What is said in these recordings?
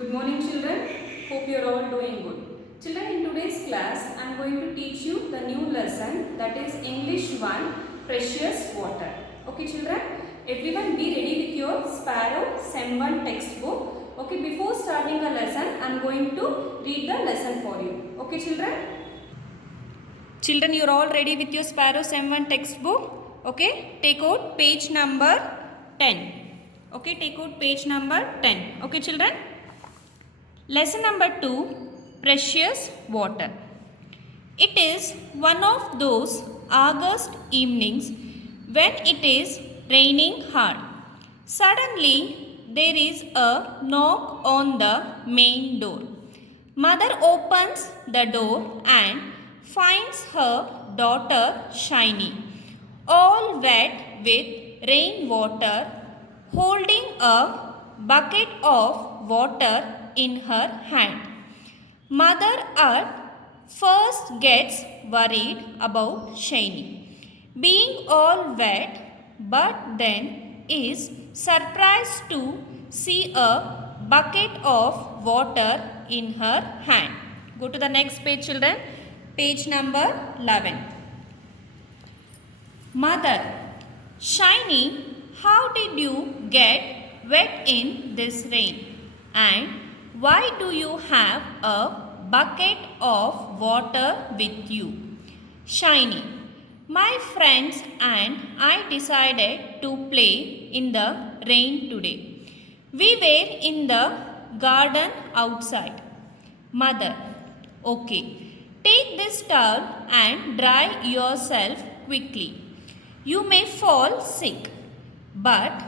Good morning children. Hope you are all doing good. Children, in today's class I am going to teach you the new lesson, that is English 1, Precious Water. Okay children, everyone be ready with your Sparrow Sem 1 textbook. Okay, before starting the lesson I am going to read the lesson for you. Okay children? Children, you are all ready with your Sparrow Sem 1 textbook. Okay, take out page number 10. Okay, take out page number 10. Okay children? Lesson number 2, Precious Water. It is one of those August evenings when it is raining hard. Suddenly, there is a knock on the main door. Mother opens the door and finds her daughter Shiny, all wet with rainwater, holding a bucket of water in her hand. Mother at first gets worried about Shiny being all wet, but then is surprised to see a bucket of water in her hand. Go to the next page children, page number 11. Mother: Shiny, how did you get wet in this rain? And why do you have a bucket of water with you? Shiny: my friends and I decided to play in the rain today. We were in the garden outside. Mother: okay, take this towel and dry yourself quickly. You may fall sick. But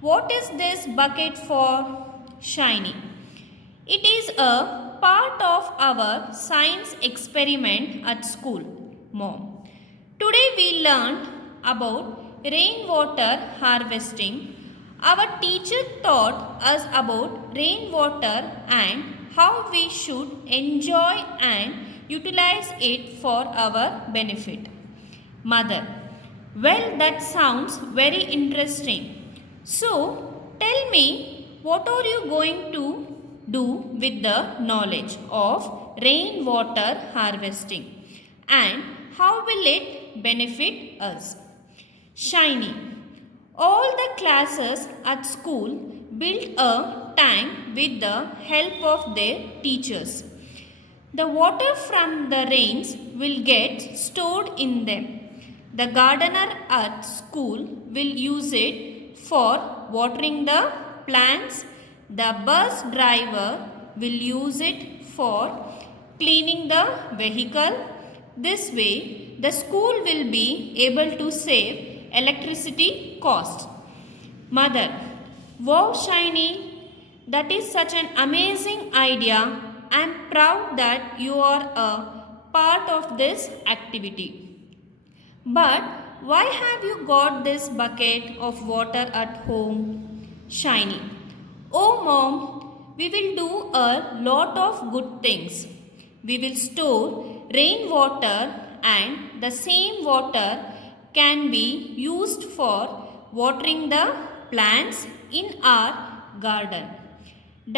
what is this bucket for? Shiny: it is a part of our science experiment at school, Mom. Today we learned about rainwater harvesting. Our teacher taught us about rainwater and how we should enjoy and utilize it for our benefit. Mother: well, that sounds very interesting. So, tell me, what are you going to do with the knowledge of rainwater harvesting and how will it benefit us? Shiny: all the classes at school built a tank with the help of their teachers. The water from the rains will get stored in them. The gardener at school will use it for watering the plants. The bus driver will use it for cleaning the vehicle. This way, the school will be able to save electricity costs. Mother: wow, Shiny, that is such an amazing idea. I am proud that you are a part of this activity. But why have you got this bucket of water at home? Shiny: oh Mom, we will do a lot of good things. We will store rainwater and the same water can be used for watering the plants in our garden.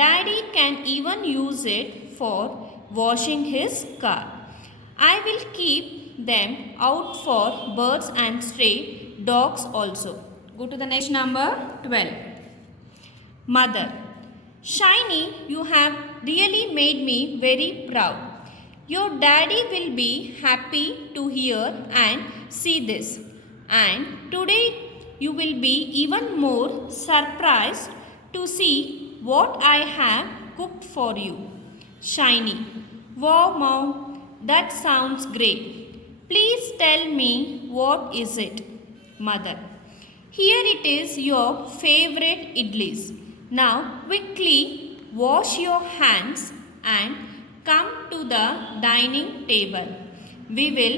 Daddy can even use it for washing his car. I will keep them out for birds and stray dogs also. Go to the next number 12. Mother: Shiny, you have really made me very proud. Your daddy will be happy to hear and see this. And today you will be even more surprised to see what I have cooked for you. Shiny: wow Mom, that sounds great. Please tell me, what is it? Mother: here it is, your favorite idlis. Now quickly wash your hands and come to the dining table. We will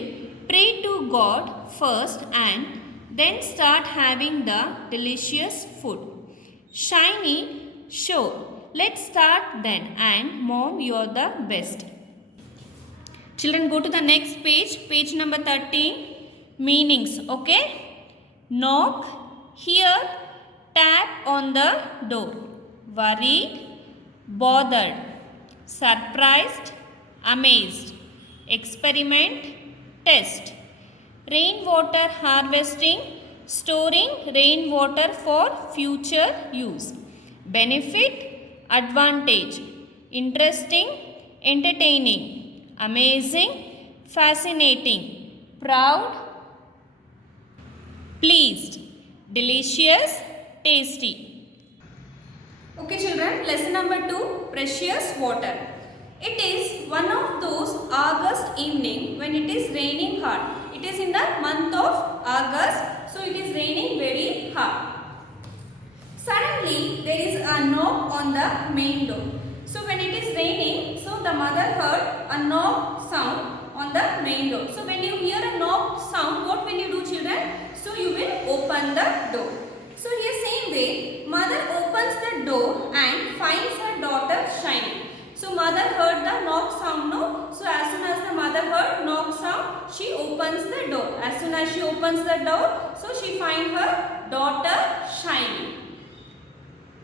pray to God first and then start having the delicious food. Shiny: sure. Let's start then, and Mom, you're the best. Children, go to the next page, page number 13. Meanings, okay? Knock, hear, tap on the door. Worried, bothered, surprised, amazed, experiment, test. Rainwater harvesting, storing rainwater for future use. Benefit, advantage, interesting, entertaining, amazing, fascinating, proud, pleased, delicious, tasty. Okay children, lesson number 2, precious water. It is one of those August evening when it is raining hard. It is in the month of August, so it is raining very hard. Suddenly there is a knock on the main door. So when it is raining, so the mother heard a knock sound on the main door. So when you hear a knock sound, what will you do children? So you will open the door. So here same way, mother opens the door and finds her daughter shining. So mother heard the knock sound, no? So as soon as the mother heard knock sound, she opens the door. As soon as she opens the door, so she finds her daughter shining.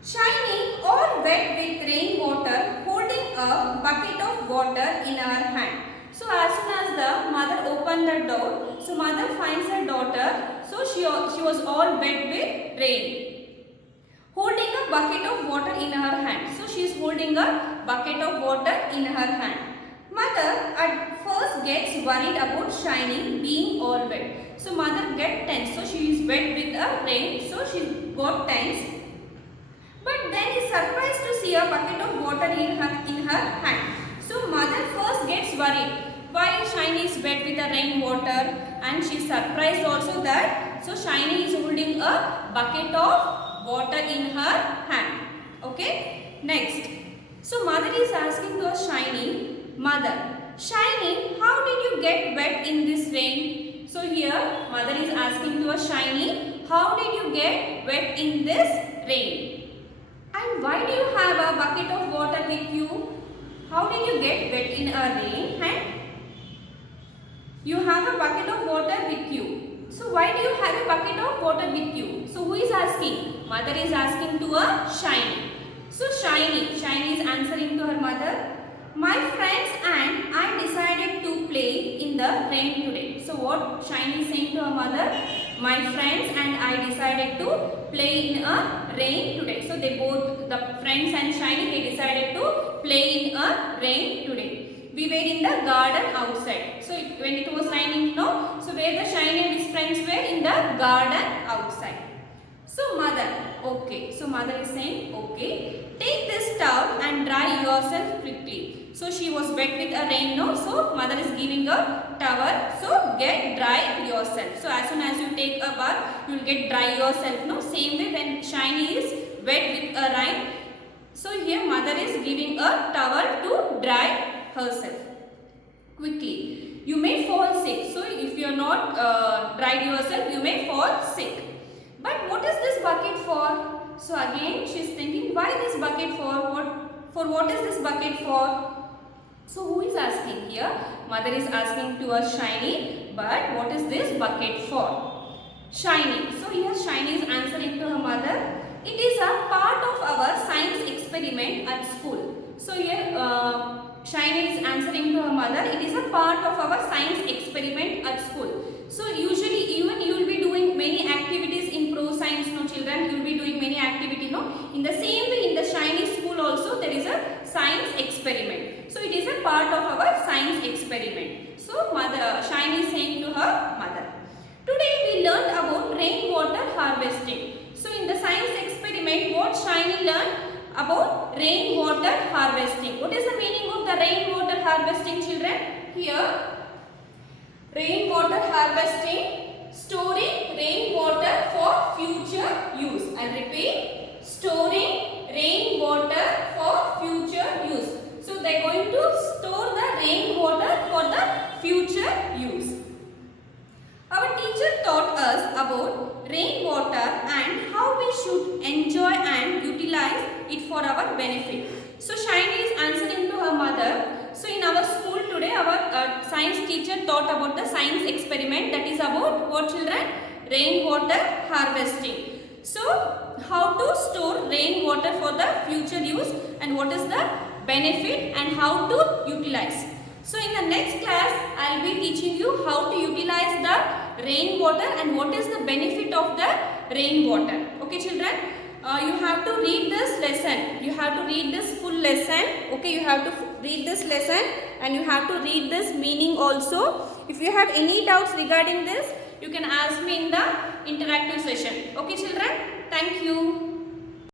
Shining all wet with rainwater, holding a bucket of water in her hand. So as soon as the mother opened the door, so mother finds her daughter, so she was all wet with rain, holding a bucket of water in her hand. So she is holding a bucket of water in her hand. Mother at first gets worried about Shining being all wet. So mother gets tense. So she is wet with a rain. So she got tense. But then is surprised to see a bucket of water in her hand. So mother first gets worried why Shiny is wet with the rainwater, and she is surprised also that so Shiny is holding a bucket of water in her hand. Okay. Next. So mother is asking to a Shiny, mother, Shiny, how did you get wet in this rain? So here mother is asking to a Shiny, how did you get wet in this rain? And why do you have a bucket of water with you? How did you get wet in a rain? And you have a bucket of water with you. So why do you have a bucket of water with you? So who is asking? Mother is asking to a Shiny. So Shiny is answering to her mother. My friends and I decided to play in the rain today. So what Shiny is saying to her mother? My friends and I decided to play in a rain today. So they both, the friends and Shiny, they decided to play in a rain today. We were in the garden outside. So when it was raining, no? So where the Shiny and his friends were in the garden outside. So mother, okay. So mother is saying, okay, take this towel and dry yourself quickly. So she was wet with a rain, no? So mother is giving a towel. So get dry yourself. So as soon as you take a bath, you will get dry yourself, no? Same way when Shiny is wet with a rain. So here mother is giving a towel to dry herself quickly. You may fall sick. So if you are not dried yourself, you may fall sick. But what is this bucket for? So again she is thinking, why this bucket for? What is this bucket for? So who is asking here? Mother is asking to a Shiny, but what is this bucket for? Shiny. So here Shiny is answering to her mother. It is a part of our science experiment at school. So here Shiny is answering to her mother. It is a part of our science experiment at school. So usually even you will be doing many activities in pro science, no children, you will be doing many activities, no. In the same way in the Shiny school also there is a science experiment. So it is a part of our science experiment. So mother Shiny is saying to her mother. Today we learned about rainwater harvesting. So in the science experiment, what Shiny learned? About rainwater harvesting. What is the meaning of the rainwater harvesting, children? Here, rainwater harvesting, storing rainwater for future use. I repeat, storing rainwater for future use. So they are going to store the rainwater for the future use. Our teacher taught us about rainwater and how we should enjoy and utilize it for our benefit. So Shiny is answering to her mother. So in our school today, our science teacher taught about the science experiment, that is about what, children? Rainwater harvesting. So how to store rainwater for the future use and what is the benefit and how to utilize. So in the next class, I will be teaching you how to utilize the rainwater and what is the benefit of the rainwater. Okay children, you have to read this lesson. You have to read this full lesson. Okay, you have to read this lesson and you have to read this meaning also. If you have any doubts regarding this, you can ask me in the interactive session. Okay children, thank you.